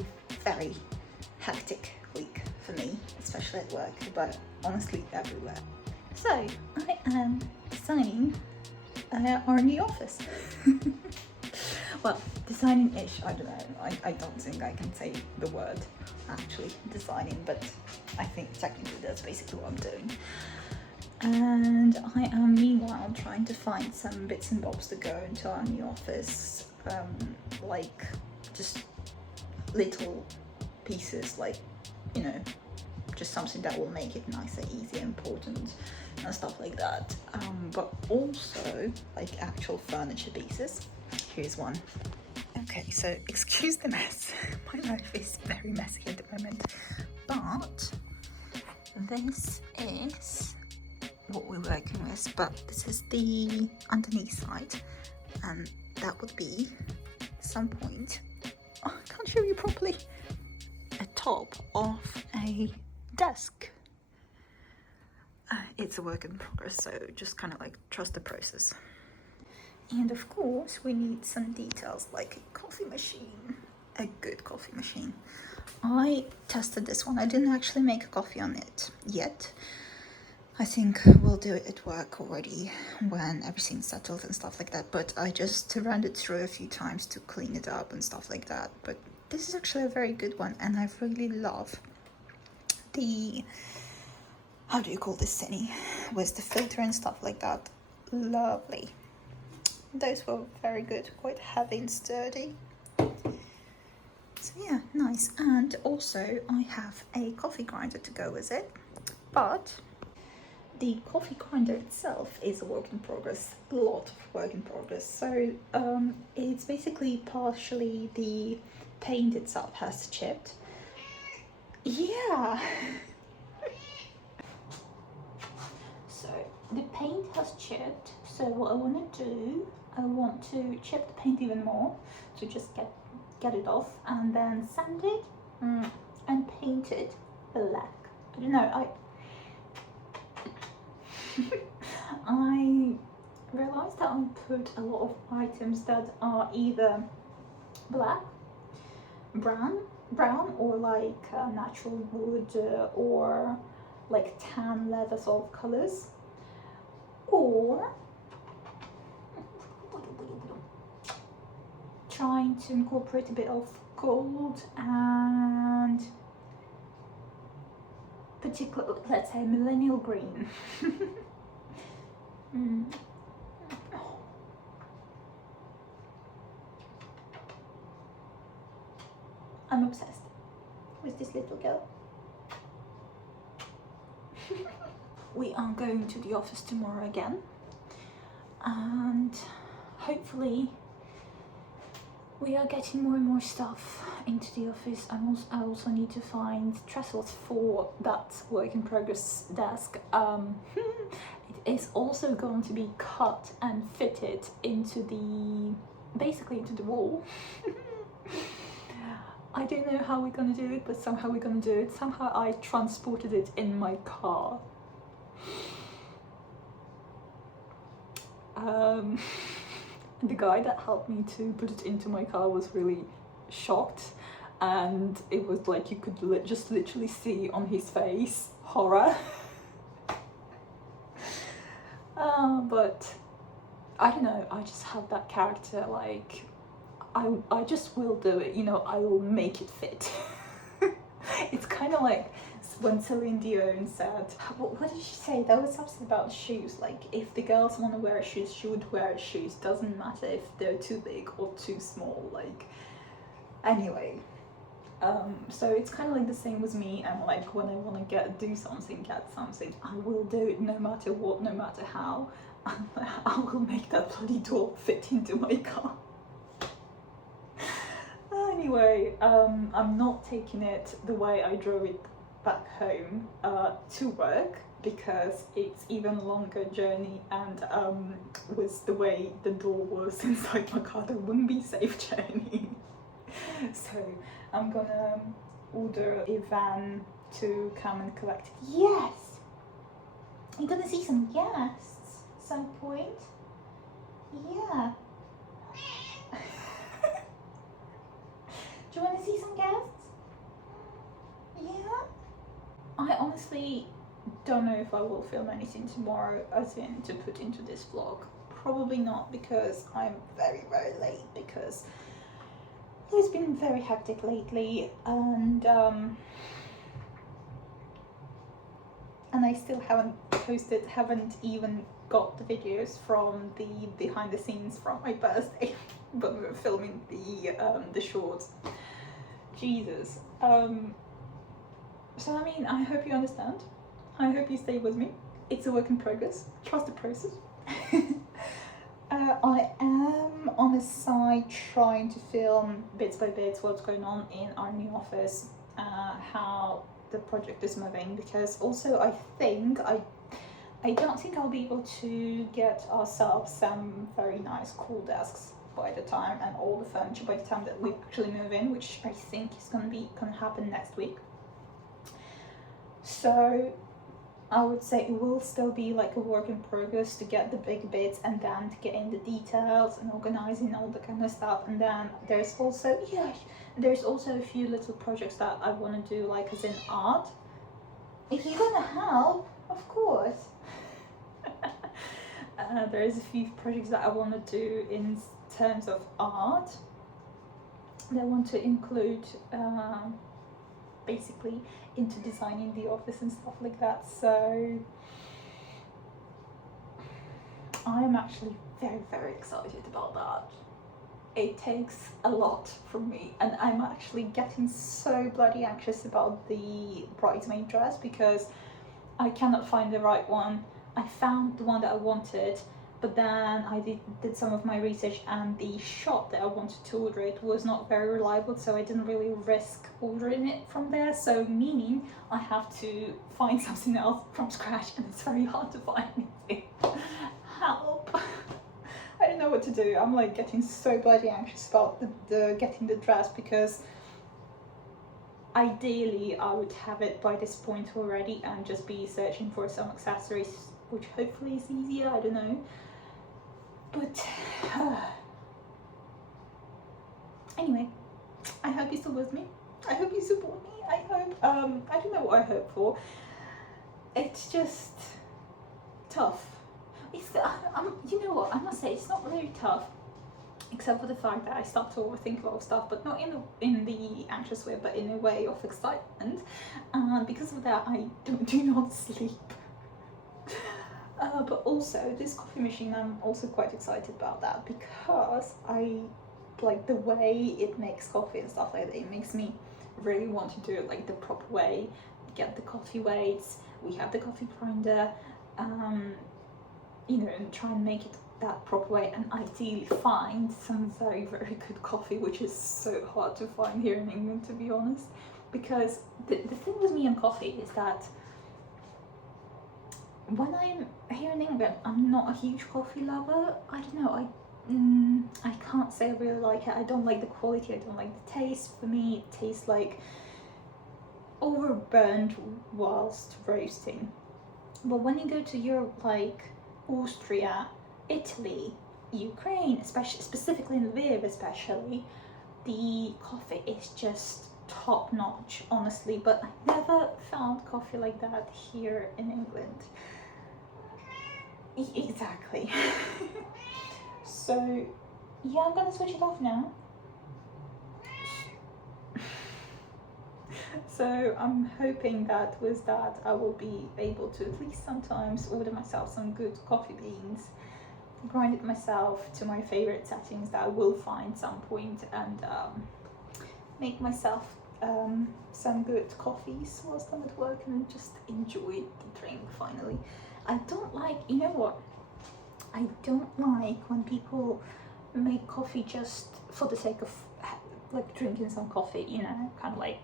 a very hectic week for me, especially at work, but honestly everywhere. So I am designing our new office. Well, designing-ish, I don't know, I don't think I can say the word actually designing, but I think technically that's basically what I'm doing. And I am meanwhile trying to find some bits and bobs to go into our new office, like just little pieces, like, you know, just something that will make it nicer, easier, important and stuff like that, but also like actual furniture pieces. Here's one. Okay, so excuse the mess. My life is very messy at the moment, but this is what we're working with, but this is the underneath side, and that would be some point, I can't show you properly, a top of a desk. It's a work in progress, so just kind of like trust the process. And of course we need some details like a coffee machine, a good coffee machine. I tested this one. I didn't actually make a coffee on it yet. I think we'll do it at work already when everything's settled and stuff like that, but I just ran it through a few times to clean it up and stuff like that. But this is actually a very good one, and I really love the, how do you call this thingy, with the filter and stuff like that. Lovely. Those were very good, quite heavy and sturdy. So yeah, nice. And also I have a coffee grinder to go with it, but the coffee grinder itself is a work in progress, a lot of work in progress. So it's basically partially the paint itself has chipped. Yeah. So the paint has chipped, so what I want to do, I want to chip the paint even more, so just get it off and then sand it and paint it black. I don't know, I realized that I put a lot of items that are either black, brown or like natural wood or like tan leather sort of colors, or trying to incorporate a bit of gold and particular, let's say, millennial green. I'm obsessed with this little girl. We are going to the office tomorrow again, and hopefully we are getting more and more stuff into the office. I also need to find trestles for that work in progress desk. It is also going to be cut and fitted into basically into the wall. I don't know how we're gonna do it, but somehow we're gonna do it. Somehow I transported it in my car. The guy that helped me to put it into my car was really shocked, and it was like you could just literally see on his face horror. But I don't know, I just have that character, like I just will do it, you know, I will make it fit. It's kind of like when Celine Dion said, what did she say? There was something about shoes, like if the girls want to wear shoes, she would wear shoes, doesn't matter if they're too big or too small, like, anyway. So it's kind of like the same with me, and like when I want to do something, I will do it no matter what, no matter how. I will make that bloody door fit into my car. Anyway, I'm not taking it the way I drove it back home to work, because it's even a longer journey, and with the way the door was inside my car, that wouldn't be a safe journey. So I'm gonna order a van to come and collect it. Yes! You're gonna see some guests some point. Yeah. Do you want to see some guests? Yeah? I honestly don't know if I will film anything tomorrow, as in to put into this vlog. Probably not, because I'm very, very late, because it's been very hectic lately, and I still haven't even got the videos from the behind the scenes from my birthday when we were filming the shorts. Jesus. So I mean, I hope you understand. I hope you stay with me. It's a work in progress. Trust the process. I am on the side trying to film bits by bits what's going on in our new office, how the project is moving, because also I don't think I'll be able to get ourselves some very nice cool desks by the time, and all the furniture by the time that we actually move in, which I think is gonna happen next week. So I would say it will still be like a work in progress to get the big bits, and then to get in the details and organizing all the kind of stuff. And then there's also a few little projects that I want to do, like as in art. If you're gonna help, of course. There's a few projects that I want to do in terms of art. They want to include basically into designing the office and stuff like that. So I'm actually very, very excited about that. It takes a lot from me, and I'm actually getting so bloody anxious about the bridesmaid dress because I cannot find the right one. I found the one that I wanted, but then I did some of my research, and the shop that I wanted to order it was not very reliable, so I didn't really risk ordering it from there. So meaning I have to find something else from scratch, and it's very hard to find anything. Help! I don't know what to do. I'm like getting so bloody anxious about the getting the dress, because ideally I would have it by this point already and just be searching for some accessories, which hopefully is easier, I don't know. But anyway, I hope you're still with me. I hope you support me. I hope, I don't know what I hope for. It's just tough. It's, you know what, I must say, it's not very tough, except for the fact that I start to overthink a lot of stuff, but not in the anxious way, but in a way of excitement. And because of that, I do not sleep. But also, this coffee machine, I'm also quite excited about that, because I like the way it makes coffee and stuff like that. It makes me really want to do it like the proper way, get the coffee weights, we have the coffee grinder, you know, and try and make it that proper way, and ideally find some very, very good coffee, which is so hard to find here in England, to be honest. Because the thing with me and coffee is that when I'm here in England, I'm not a huge coffee lover. I don't know, I can't say I really like it. I don't like the quality, I don't like the taste. For me, it tastes like overburned whilst roasting. But when you go to Europe, like Austria, Italy, Ukraine, especially specifically in Lviv, especially, the coffee is just top notch, honestly. But I never found coffee like that here in England. Exactly. So yeah, I'm gonna switch it off now. So I'm hoping that with that I will be able to at least sometimes order myself some good coffee beans, grind it myself to my favorite settings that I will find some point, and make myself some good coffees whilst I'm at work, and just enjoy the drink finally. I don't like, you know what, I don't like when people make coffee just for the sake of like drinking some coffee, you know, kind of like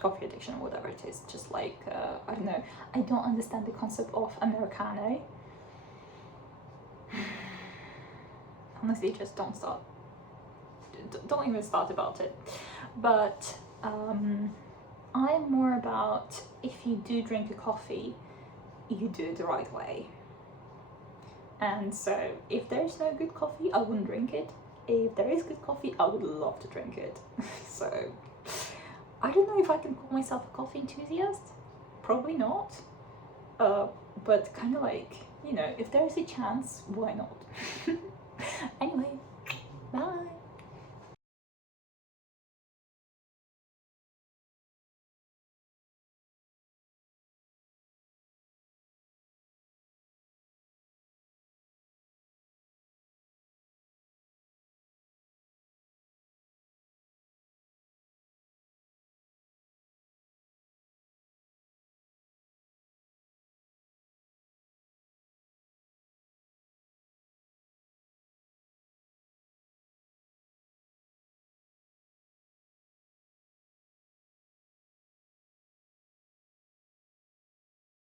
coffee addiction or whatever it is. Just like I don't know, I don't understand the concept of Americano. Honestly, just don't even start about it. But I'm more about, if you do drink a coffee, you do it the right way. And so if there's no good coffee, I wouldn't drink it. if there is good coffee, I would love to drink it. So I don't know if I can call myself a coffee enthusiast. Probably not. But kind of like, you know, if there is a chance, why not? Anyway,